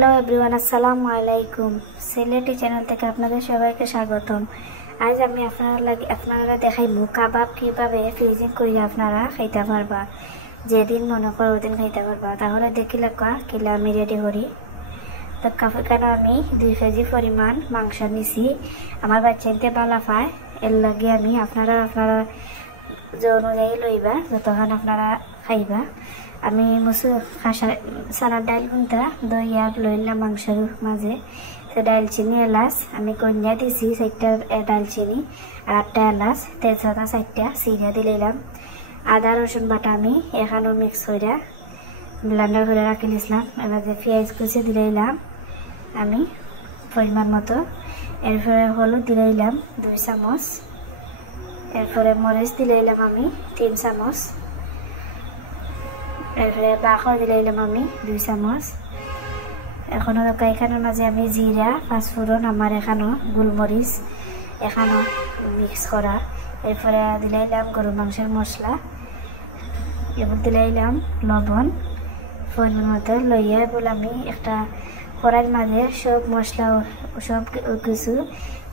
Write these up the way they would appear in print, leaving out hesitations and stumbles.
Hello everyone, আসসালামু আলাইকুম। Sylheti channel থেকে আপনাদের সবাইকে স্বাগতম। আজ আমি আপনারা দেখাইবো কাবাব কিভাবে ফ্রিজিং করিয়া আপনারা খাইতে পারবা, যেদিন মনে করো ওদিন খাইতে পারবা। তাহলে দেখিলে কিলা আমি রেডি করি। তো কাফেখানে আমি 2 কেজি পরিমাণ মাংস নিছি। আমার বাচ্চাইতে বালা পায়, এর লাগে আমি আপনারা যে অনুযায়ী লইবা, যতক্ষণ আপনারা খাইবা। আমি সানার ডাইল গুনতা দইয়া লইলাম মাংসের মাঝে। সে ডালচিনি এলাচ আমি কন্যা দিছি 4টা ডালচিনি আর 8টা এলাচ, তেজপাতা 4টা চিরা দিলাম। আদা রসুন বাটা আমি এখানেও মিক্স করে ব্লেন্ডার করে রাখি নিয়েছিলাম। এবার যে পেঁয়াজ কুচি দিলাম আমি পরিমাণ মতো। এরপরে হলুদ দিলাম 2 চামচ। এরপরে মরিচ দিলাম আমি 3 চামচ। এরপরে বাখর দিলাম আমি 2 চামচ। এখনো এখানের মাঝে আমি জিরা, পাঁচফোড়ন, আমার এখানো গোলমরিচ এখানো মিক্স করা। এরপরে দিলাম গরু মাংসের মশলা, এবার দিলাম লবণ পরিমাণ মতো। লইয়া বলে আমি একটা কড়াইয়ের মাঝে সব মশলা সব কিছু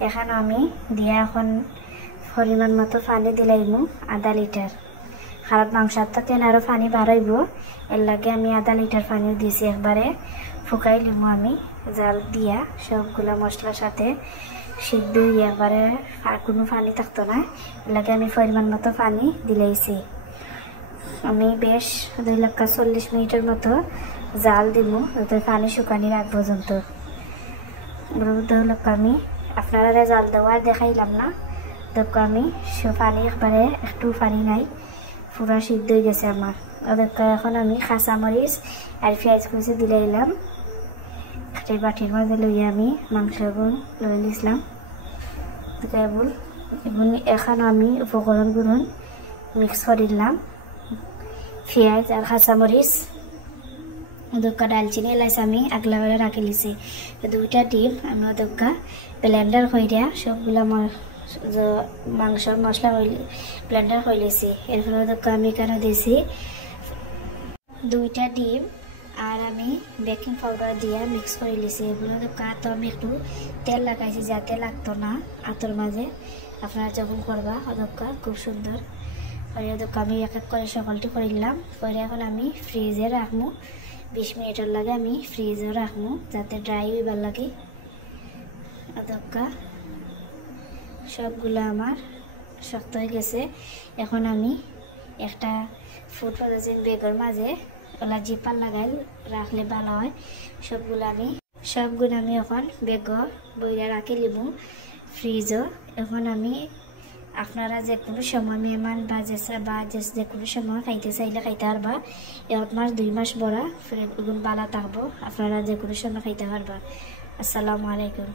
এখানে আমি দিয়া এখন পরিমাণ মতো পানি দিলাম আধা লিটার। খারাপ মাংস থেকে আরো পানি বাড়াইব, এর লাগে আমি আধা লিটার পানি দিয়েছি। একবারে ফুকাই লিম আমি জাল দিয়া সবগুলা মশলার সাথে সিদ্ধ একবারে, আর কোনো পানি থাকতো না। এর লাগে আমি পরিমাণ মতো পানি দিলাইছি। আমি বেশ 240 মিনিটের মতো জাল দিব, যাতে পানি শুকানির আগ পর্যন্ত। আমি আপনারা জাল দেওয়া দেখাইলাম না, দেখো আমি পানি একবারে একটু পানি নাই, পুরা সিদ্ধ হয়ে গেছে আমার। ওদেরকে এখন আমি কাঁচামরিচ আর পেঁয়াজ কুচি দিলাম। একটা বাটির মাঝে লইয়া আমি মাংসগুলো লই নিয়েছিলাম। এখন আমি উপকরণগুলো মিক্স করে দিলাম। পেঁয়াজ আর কাঁচামরিচ, 2টা ডালচিনি এলাচ আমি আগলা করে রাখি লিছি। 2টা ডিম আমি ওদেরকে ব্লেন্ডার করে সবগুলা মাংসর মশলা ব্লেন্ডার করে লিছি। এরপরে ওদেরকে আমি এখানে দিয়েছি 2টা ডিম আর আমি বেকিং পাউডার দিয়ে মিক্স করে লিছি। এগুলো তো আমি একটু তেল লাগাইছি যাতে লাগতো না আতর মাঝে। আপনারা যখন করবা ওদেরকে খুব সুন্দর ওদেরকে আমি এক এক করে সকলটি করে নিলাম। করে এখন আমি ফ্রিজে রাখবো 20 মিনিটের লাগে আমি ফ্রিজে রাখবো, যাতে ড্রাই হইবার লাগে। ওদেরকে সবগুলো আমার শক্ত হয়ে গেছে। এখন আমি একটা ফুড প্রসেসিং ব্যাগের মাঝে ওলা জিপার লাগাই রাখলে ভালো হয়। সবগুলো আমি এখন ব্যাগ বইয়া রাখি লিব ফ্রিজও। এখন আমি আপনারা যে কোনো সময় মেহমান বা যে কোনো সময় খাইতে চাইলে খাইতে পারবা। 1 মাস 2 মাস বড়া বালা থাকবো, আপনারা যে কোনো সময় খাইতে পারবা। আসসালামু আলাইকুম।